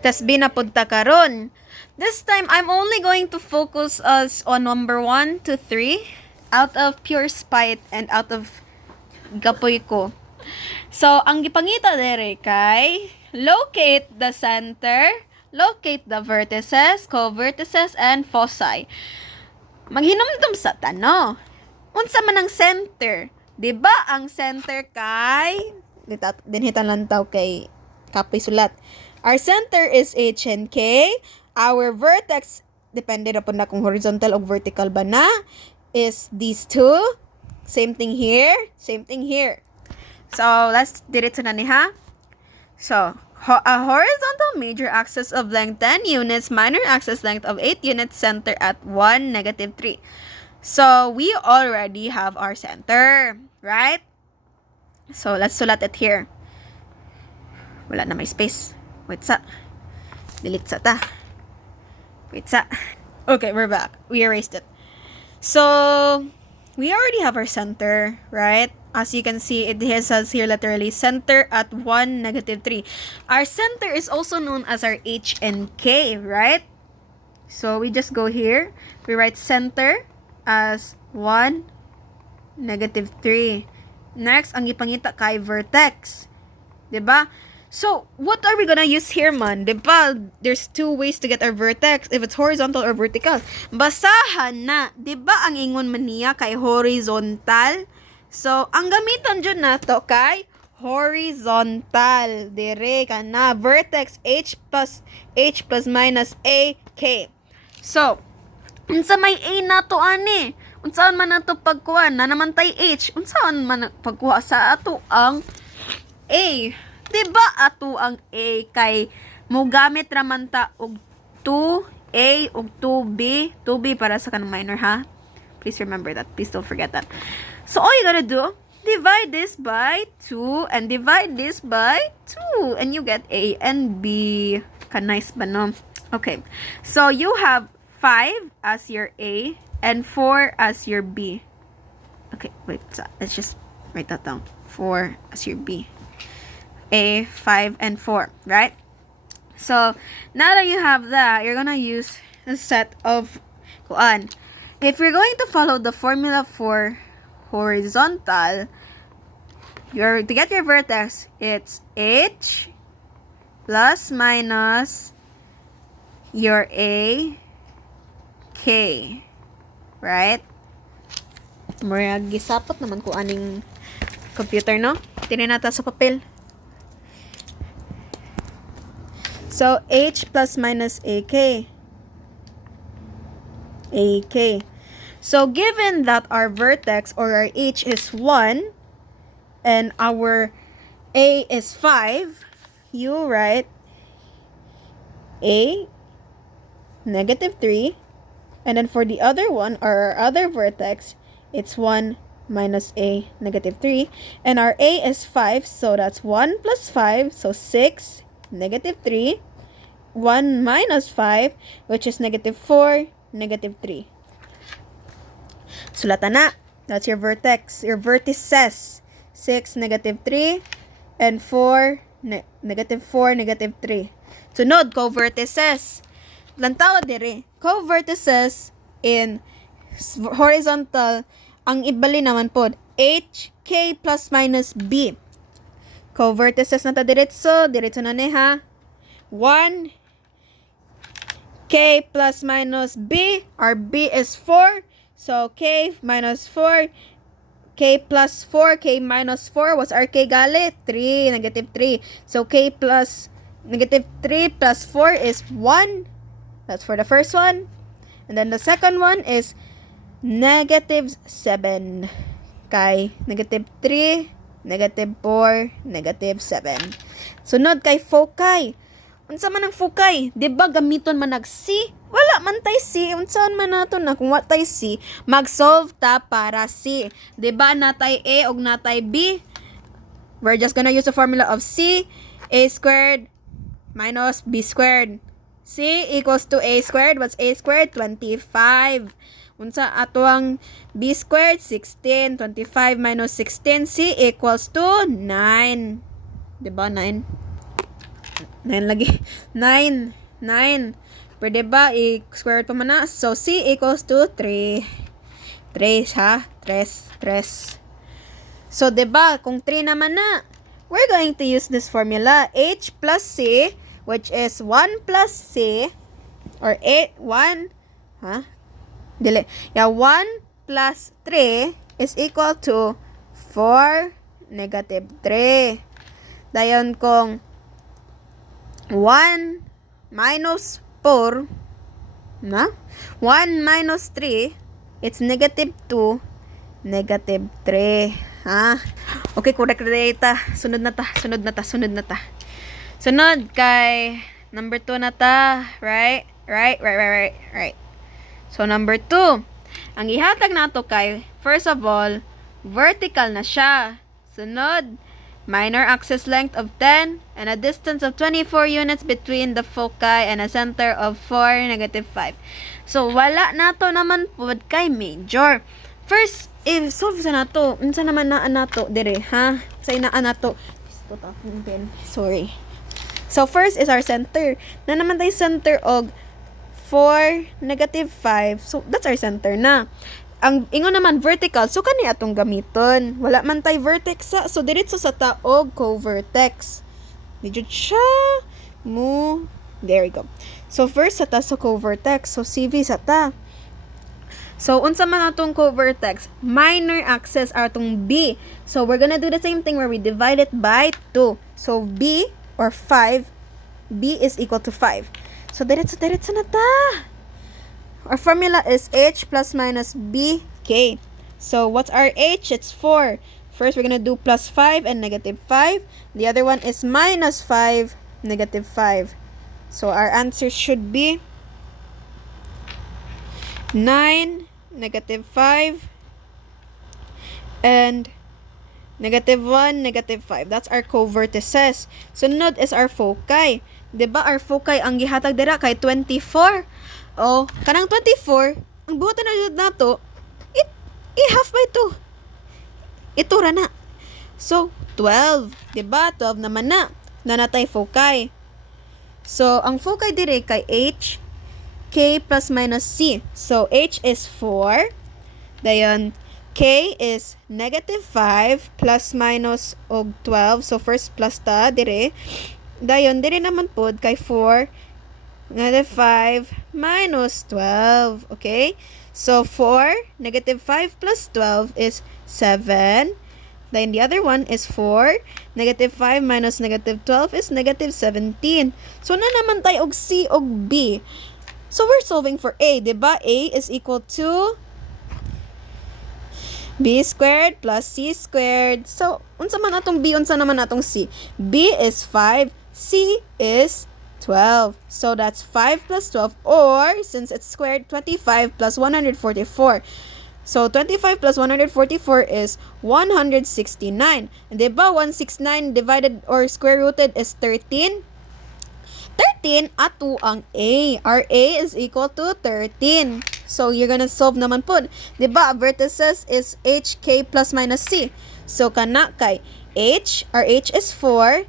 Tas B na punta karon. This time, I'm only going to focus us on number 1 to 3 out of pure spite and out of gapoy ko. So, ang gipangita dere kay locate the center, locate the vertices, co-vertices, and foci. Maghinumdum sa tano. Unsa man ang center? 'Di ba ang center kay dinhitan lang taw kay kapoy sulat. Our center is H and K. Our vertex depende na po na kung horizontal o vertical ba na is these two. Same thing here, same thing here. So, let's diretso na ni. So, ho- a horizontal major axis of length 10 units, minor axis length of 8 units, center at 1, negative 3. So, we already have our center, right? So, let's sulat it here. Wala na may space. Wait sa. Delete sa ta. Wait sa. Okay, we're back. We erased it. So, we already have our center, right? As you can see, it says here literally center at 1, negative 3. Our center is also known as our H and K, right? So, we just go here. We write center as 1, negative 3. Next, ang ipangita kay vertex. ba? So, what are we gonna use here, man? 'Di ba? There's two ways to get our vertex, if it's horizontal or vertical. Basahan na. 'Di ba ang ingon man niya kay horizontal? So, ang gamiton dyan na to kay horizontal. Dire ka na. Vertex H plus H plus minus A, K. So, unsa may A na to ani? Unsaan man nato pagkuha na naman tay H? Unsaan man pagkuha sa ato ang A? 'Di ba ato ang A kay mo gamit raman ta og 2A og 2B, 2B para sa kanang minor ha. Please remember that. Please don't forget that. So all you gotta do, divide this by 2 and divide this by 2 and you get A and B. Ka nice ba no? Okay. So you have 5 as your A and 4 as your B. Okay, wait. Let's just write that down. 4 as your B. A, 5, and 4, right? So, now that you have that, you're gonna use a set of kuan. If you're going to follow the formula for horizontal, your to get your vertex, it's H plus minus your A K. Right? Murag gisapot naman ko aning computer, no? Tininata sa papel. So, H plus minus AK. AK. So, given that our vertex or our H is 1 and our A is 5, you write A negative 3 and then for the other one or our other vertex, it's 1 minus A negative 3 and our A is 5 so that's 1 plus 5 so 6 negative 3 1 minus 5 which is negative 4 negative 3 Sulatan na. That's your vertex. Your vertices. 6, negative 3. And 4, ne- negative 4, negative 3. Sunod, co-vertices. Lantawa dire. Co-vertices in horizontal, ang ibali naman po, H, K plus minus B. Co-vertices na ta diretso. Diretso na ni ha. 1, K plus minus B. Our B is 4. So, K minus 4. K plus 4. K minus 4. was our K gali? 3. Negative 3. So, K plus negative 3 plus 4 is 1. That's for the first one. And then the second one is negative 7. Kay negative 3, negative 4, negative 7. Sunod kay foci. Unsa man ang foci? Di ba gamiton man nag C? Wala man tay C. Unsaon man nato na kung wa tay C, mag-solve ta para C. Di ba natay A og natay B? We're just gonna use the formula of C, A squared minus B squared. C equals to A squared. What's A squared? 25. Unsa ato ang B squared? 16. 25 minus 16. C equals to 9. Diba 9? 9 lagi. 9. 9. Pwede ba i-square root pa man na? So, C equals to 3. 3 ha? 3. 3. So, 'di ba kung 3 naman na, we're going to use this formula. H plus C, which is 1 plus C, or 8, 1, ha? Dili. Yeah, 1 plus 3 is equal to 4 negative 3. Dayon kung 1 minus 4, na? 1 minus 3, it's negative 2, negative 3. Ha? Okay, correct na ta. Sunod na ta, sunod na ta, sunod na ta. Sunod kay number 2 na ta. Right? Right, right, right, right, right. So, number 2. Ang ihatag nato kay, first of all, vertical na siya. Sunod, minor axis length of 10 and a distance of 24 units between the foci and a center of 4, negative 5. So, wala nato naman pod kay major. First, if solve sa nato, unsa naman naa nato dire, ha? Sa inaa nato. Sorry. So, first is our center. Na naman tayo center og 4, negative 5. So, that's our center na. Ang ingon naman vertical, so kani atong gamiton. Wala man tay vertex sa, so diretso sa taog co-vertex. Medyo siya mo. There we go. So, first sa ta sa co-vertex. So, CV sa ta. So, unsa man atong co-vertex? Minor axis are atong B. So, we're gonna do the same thing where we divide it by 2. So, B or 5, B is equal to 5. So, diretso, diretso na ta. Our formula is H plus minus B, K. So, what's our H? It's 4. First, we're gonna do plus 5 and negative 5. The other one is minus 5, negative 5. So, our answer should be 9, negative 5, and negative 1, negative 5. That's our co-vertices. Sunod is our foci. 'Di ba our foci ang gihatag dira kay 24. Oh, kanang 24, ang buhatan na jud nato, it, i-half by 2. Ito ra na. So, 12. 'Di ba 12 naman na. Na natay foci. So, ang foci dire kay H, K plus minus C. So, H is 4. Dayon, K is negative 5 plus minus og 12. So, first plus ta, dire. Dayon, dire naman pod kay 4, negative 5 minus 12. Okay? So, 4, negative 5 plus 12 is 7. Then the other one is 4. Negative 5 minus negative 12 is negative 17. So, na naman tayo og C og B. So, we're solving for A, di ba? A is equal to B squared plus C squared. So, unsa man atong B, unsa naman atong C? B is 5, C is 12. So, that's 5 plus 12 or, since it's squared, 25 plus 144. So, 25 plus 144 is 169. And diba, 169 divided or square rooted is 13? 13 ato ang A. Our A is equal to 13. So, you're gonna solve naman po. Diba, vertices is HK plus minus C. So, kana kay H, our H is 4,